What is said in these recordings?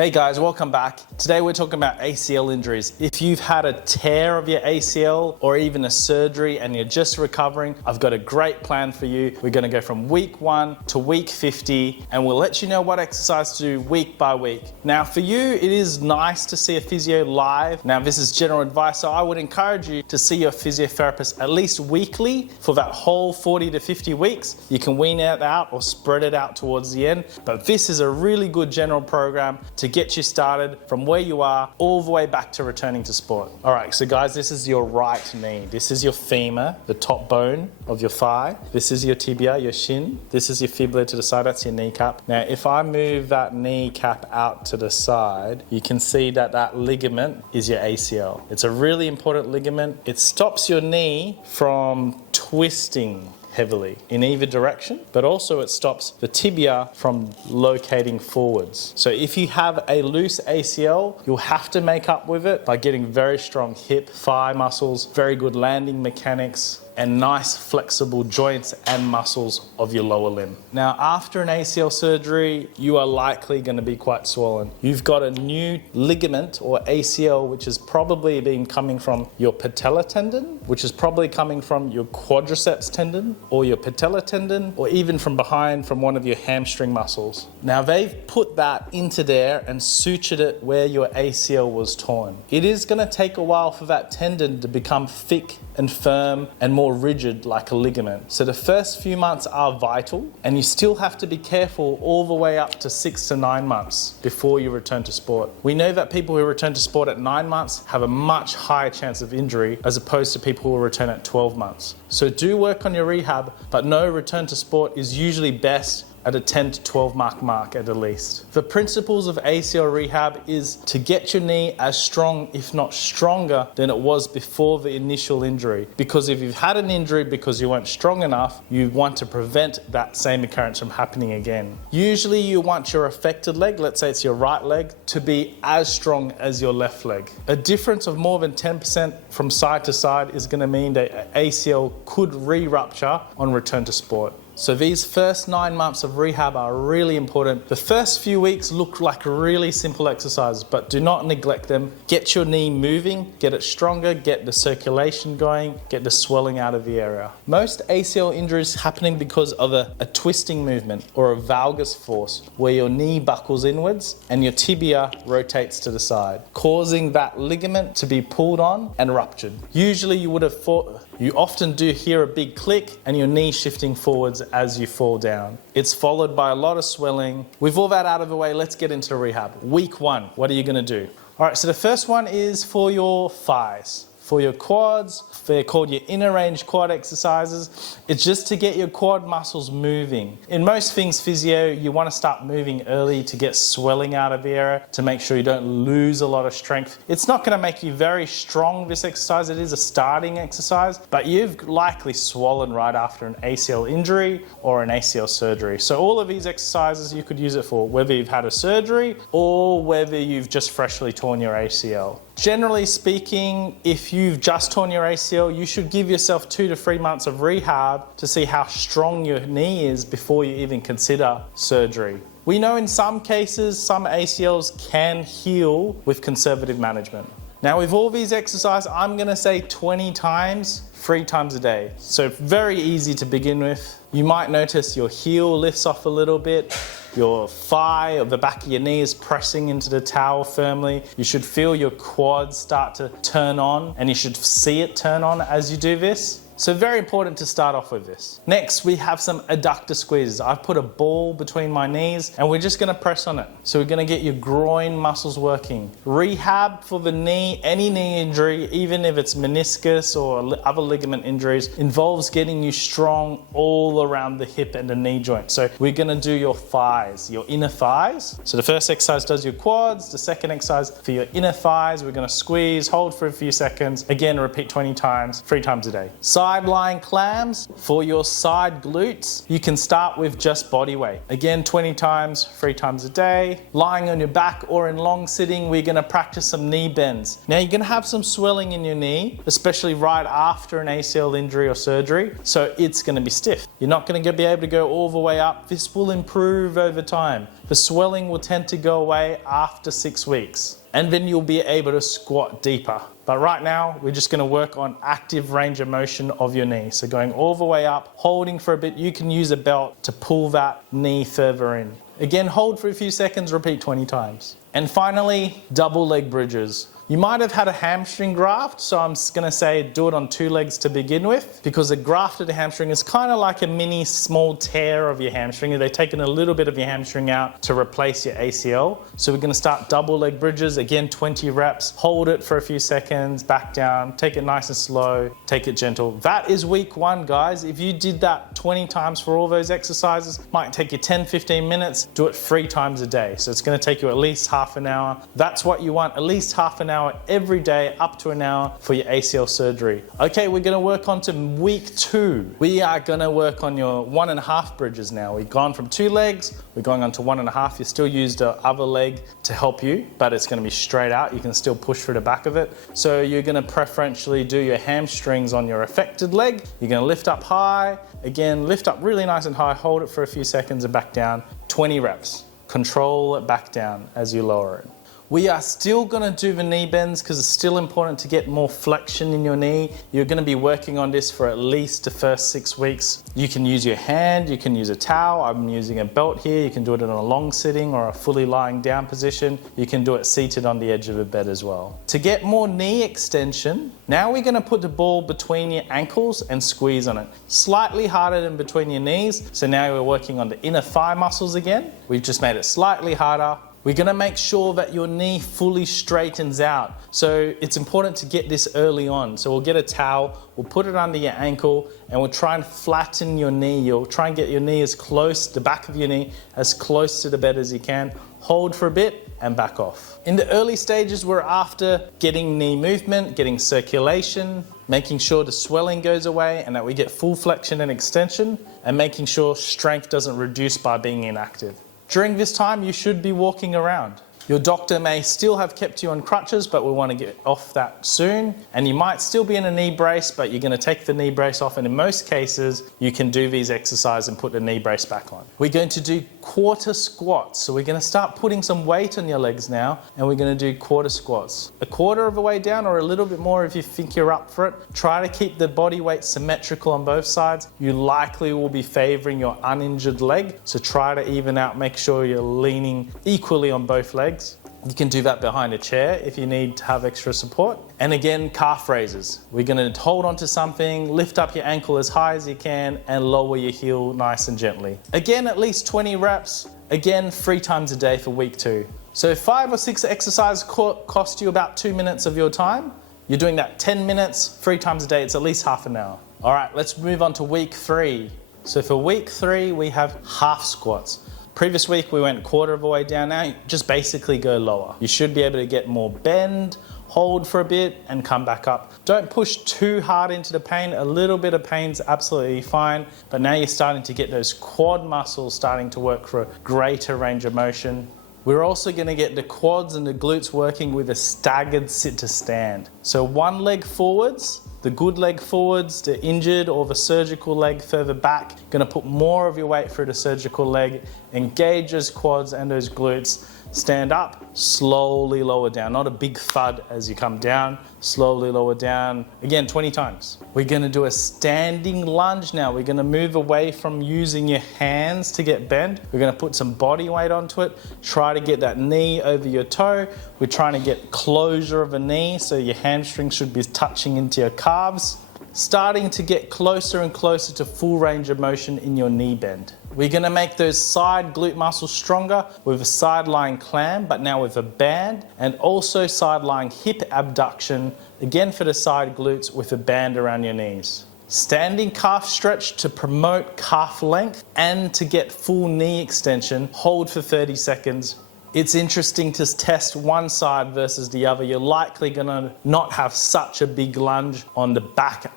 Hey guys, welcome back. Today we're talking about ACL injuries. If you've had a tear of your ACL or even a surgery and you're just recovering, I've got a great plan for you. We're gonna go from week 1 to week 50 and we'll let you know what exercise to do week by week. Now for you, it is nice to see a physio live. Now this is general advice, so I would encourage you to see your physiotherapist at least weekly for that whole 40 to 50 weeks. You can wean it out or spread it out towards the end, but this is a really good general program to get you started from where you are all the way back to returning to sport. All right, so guys, this is your right knee. This is your femur, the top bone of your thigh. This is your tibia, your shin. This is your fibula to the side, that's your kneecap. Now, if I move that kneecap out to the side, you can see that that ligament is your ACL. It's a really important ligament. It stops your knee from twisting heavily in either direction, but also it stops the tibia from locating forwards. So if you have a loose ACL, you'll have to make up with it by getting very strong hip, thigh muscles, very good landing mechanics, and nice flexible joints and muscles of your lower limb. Now, after an ACL surgery, you are likely going to be quite swollen. You've got a new ligament or ACL, which has probably been coming from your patella tendon, which is probably coming from your quadriceps tendon or your patella tendon, or even from behind from one of your hamstring muscles. Now, they've put that into there and sutured it where your ACL was torn. It is going to take a while for that tendon to become thick and firm and more rigid like a ligament. So the first few months are vital, and you still have to be careful all the way up to 6 to 9 months before you return to sport. We know that people who return to sport at 9 months have a much higher chance of injury as opposed to people who return at 12 months. So do work on your rehab, but no, return to sport is usually best at a 10 to 12 mark at the least. The principles of ACL rehab is to get your knee as strong, if not stronger, than it was before the initial injury. Because if you've had an injury because you weren't strong enough, you want to prevent that same occurrence from happening again. Usually you want your affected leg, let's say it's your right leg, to be as strong as your left leg. A difference of more than 10% from side to side is going to mean that ACL could re-rupture on return to sport. So these first 9 months of rehab are really important. The first few weeks look like really simple exercises, but do not neglect them. Get your knee moving, get it stronger, get the circulation going, get the swelling out of the area. Most ACL injuries happening because of a twisting movement or a valgus force, where your knee buckles inwards and your tibia rotates to the side, causing that ligament to be pulled on and ruptured. Usually you often do hear a big click and your knee shifting forwards as you fall down. It's followed by a lot of swelling. With all that out of the way, let's get into rehab. Week 1, what are you going to do? All right, so the first one is for your thighs. For your quads, they're called your inner range quad exercises. It's just to get your quad muscles moving. In most things physio, you want to start moving early to get swelling out of the area, to make sure you don't lose a lot of strength. It's not going to make you very strong, this exercise. It is a starting exercise, but you've likely swollen right after an ACL injury or an ACL surgery. So all of these exercises you could use it for, whether you've had a surgery or whether you've just freshly torn your ACL. Generally speaking, if you've just torn your ACL, you should give yourself 2 to 3 months of rehab to see how strong your knee is before you even consider surgery. We know in some cases, some ACLs can heal with conservative management. Now with all these exercises, I'm going to say 20 times, 3 times a day. So very easy to begin with. You might notice your heel lifts off a little bit. Your thigh or the back of your knee is pressing into the towel firmly. You should feel your quads start to turn on, and you should see it turn on as you do this. So very important to start off with this. Next, we have some adductor squeezes. I've put a ball between my knees and we're just gonna press on it. So we're gonna get your groin muscles working. Rehab for the knee, any knee injury, even if it's meniscus or other ligament injuries, involves getting you strong all around the hip and the knee joint. So we're gonna do your thighs, your inner thighs. So the first exercise does your quads. The second exercise for your inner thighs, we're gonna squeeze, hold for a few seconds. Again, repeat 20 times, 3 times a day. Side side lying clams for your side glutes, you can start with just body weight. Again, 20 times, 3 times a day. Lying on your back or in long sitting, we're gonna practice some knee bends. Now you're gonna have some swelling in your knee, especially right after an ACL injury or surgery, so it's gonna be stiff. You're not gonna be able to go all the way up. This will improve over time. The swelling will tend to go away after 6 weeks, and then you'll be able to squat deeper. But right now, we're just gonna work on active range of motion of your knee. So going all the way up, holding for a bit. You can use a belt to pull that knee further in. Again, hold for a few seconds, repeat 20 times. And finally, double leg bridges. You might have had a hamstring graft, so I'm just gonna say do it on 2 legs to begin with, because a grafted hamstring is kind of like a mini small tear of your hamstring. They've taken a little bit of your hamstring out to replace your ACL. So we're gonna start double leg bridges, again 20 reps, hold it for a few seconds, back down, take it nice and slow, take it gentle. That is week 1, guys. If you did that 20 times for all those exercises, might take you 10-15 minutes, do it 3 times a day. So it's gonna take you at least half an hour. That's what you want, at least half an hour every day, up to an hour for your ACL surgery. Okay, we're gonna work on to week 2. We are gonna work on your 1.5 bridges now. We've gone from 2 legs, we're going on to 1.5. You still use the other leg to help you, but it's gonna be straight out. You can still push through the back of it. So you're gonna preferentially do your hamstrings on your affected leg. You're gonna lift up high, again, lift up really nice and high, hold it for a few seconds and back down. 20 reps. Control it back down as you lower it. We are still gonna do the knee bends because it's still important to get more flexion in your knee. You're gonna be working on this for at least the first 6 weeks. You can use your hand, you can use a towel. I'm using a belt here. You can do it in a long sitting or a fully lying down position. You can do it seated on the edge of a bed as well. To get more knee extension, now we're gonna put the ball between your ankles and squeeze on it. Slightly harder than between your knees. So now we're working on the inner thigh muscles again. We've just made it slightly harder. We're gonna make sure that your knee fully straightens out. So it's important to get this early on. So we'll get a towel, we'll put it under your ankle, and we'll try and flatten your knee. You'll try and get your knee as close, the back of your knee, as close to the bed as you can. Hold for a bit and back off. In the early stages, we're after getting knee movement, getting circulation, making sure the swelling goes away and that we get full flexion and extension, and making sure strength doesn't reduce by being inactive. During this time, you should be walking around. Your doctor may still have kept you on crutches, but we want to get off that soon. And you might still be in a knee brace, but you're going to take the knee brace off. And in most cases, you can do these exercises and put the knee brace back on. We're going to do quarter squats. So we're going to start putting some weight on your legs now, and we're going to do quarter squats. A quarter of the way down or a little bit more if you think you're up for it. Try to keep the body weight symmetrical on both sides. You likely will be favoring your uninjured leg. So try to even out, make sure you're leaning equally on both legs. You can do that behind a chair if you need to have extra support. And again, calf raises. We're gonna hold onto something, lift up your ankle as high as you can, and lower your heel nice and gently. Again, at least 20 reps. Again, 3 times a day for week 2. So 5 or 6 exercises cost you about 2 minutes of your time. You're doing that 10 minutes, 3 times a day. It's at least half an hour. All right, let's move on to week 3. So for week 3, we have half squats. Previous week, we went quarter of the way down. Now, just basically go lower. You should be able to get more bend, hold for a bit, and come back up. Don't push too hard into the pain. A little bit of pain's absolutely fine, but now you're starting to get those quad muscles starting to work for a greater range of motion. We're also gonna get the quads and the glutes working with a staggered sit to stand. So 1 leg forwards, the good leg forwards, the injured or the surgical leg further back. Gonna put more of your weight through the surgical leg, engage those quads and those glutes. Stand up, slowly lower down. Not a big thud as you come down. Slowly lower down. Again, 20 times. We're gonna do a standing lunge now. We're gonna move away from using your hands to get bent. We're gonna put some body weight onto it. Try to get that knee over your toe. We're trying to get closure of a knee, so your hamstring should be touching into your calves. Starting to get closer and closer to full range of motion in your knee bend. We're gonna make those side glute muscles stronger with a side lying clam, but now with a band, and also side lying hip abduction, again for the side glutes with a band around your knees. Standing calf stretch to promote calf length and to get full knee extension. Hold for 30 seconds. It's interesting to test one side versus the other. You're likely gonna not have such a big lunge on the back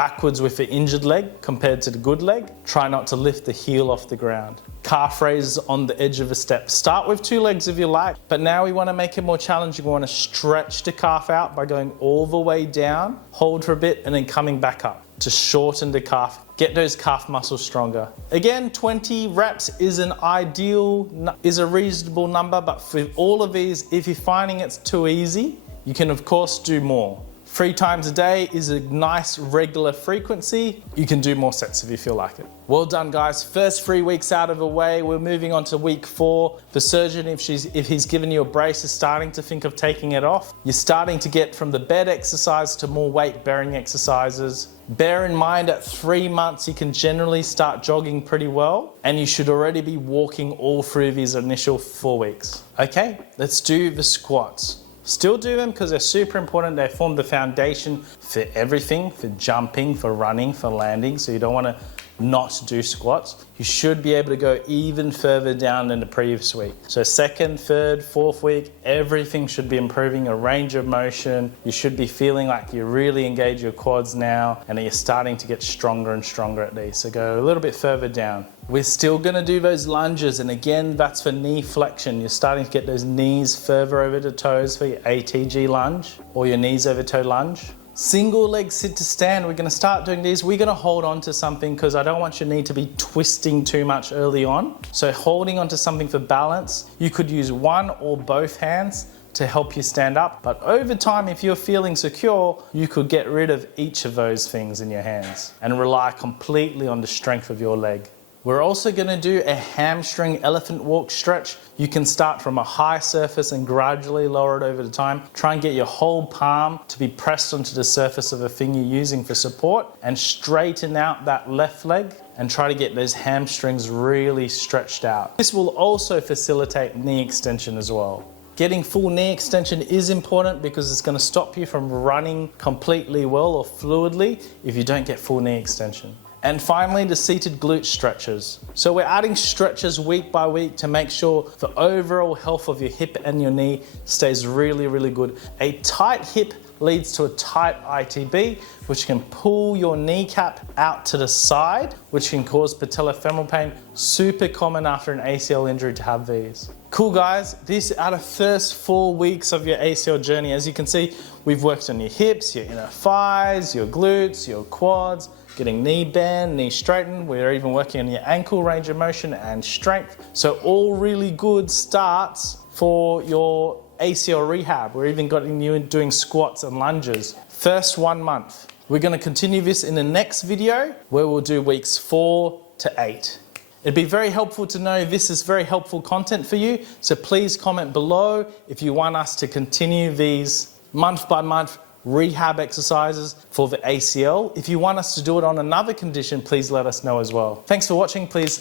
backwards with the injured leg compared to the good leg. Try not to lift the heel off the ground. Calf raises on the edge of a step. Start with 2 legs if you like, but now we want to make it more challenging. We want to stretch the calf out by going all the way down, hold for a bit, and then coming back up to shorten the calf, get those calf muscles stronger. Again, 20 reps is a reasonable number, but for all of these, if you're finding it's too easy, you can of course do more. 3 times a day is a nice regular frequency. You can do more sets if you feel like it. Well done, guys. First 3 weeks out of the way. We're moving on to week 4. The surgeon, if he's given you a brace, is starting to think of taking it off. You're starting to get from the bed exercise to more weight-bearing exercises. Bear in mind at 3 months, you can generally start jogging pretty well, and you should already be walking all through these initial 4 weeks. Okay, let's do the squats. Still do them because they're super important. They form the foundation for everything, for jumping, for running, for landing. So you don't want to not do squats. You should be able to go even further down than the previous week. So 2nd, 3rd, 4th week, everything should be improving your range of motion. You should be feeling like you really engage your quads now and that you're starting to get stronger and stronger at these. So go a little bit further down. We're still gonna do those lunges, and again, that's for knee flexion. You're starting to get those knees further over the toes for your ATG lunge or your knees over toe lunge. Single leg sit to stand, we're gonna start doing these. We're gonna hold on to something because I don't want your knee to be twisting too much early on. So holding onto something for balance, you could use one or both hands to help you stand up. But over time, if you're feeling secure, you could get rid of each of those things in your hands and rely completely on the strength of your leg. We're also going to do a hamstring elephant walk stretch. You can start from a high surface and gradually lower it over the time. Try and get your whole palm to be pressed onto the surface of the thing you're using for support, and straighten out that left leg and try to get those hamstrings really stretched out. This will also facilitate knee extension as well. Getting full knee extension is important because it's going to stop you from running completely well or fluidly if you don't get full knee extension. And finally, the seated glute stretches. So we're adding stretches week by week to make sure the overall health of your hip and your knee stays really, really good. A tight hip leads to a tight ITB, which can pull your kneecap out to the side, which can cause patellofemoral pain. Super common after an ACL injury to have these. Cool, guys. These are the first 4 weeks of your ACL journey. As you can see, we've worked on your hips, your inner thighs, your glutes, your quads, getting knee bend, knee straightened. We're even working on your ankle range of motion and strength. So all really good starts for your ACL rehab. We're even getting you doing squats and lunges. First 1 month. We're going to continue this in the next video where we'll do weeks 4 to 8. It'd be very helpful to know this is very helpful content for you. So please comment below if you want us to continue these month by month rehab exercises for the ACL. If you want us to do it on another condition, please let us know as well. Thanks for watching. Please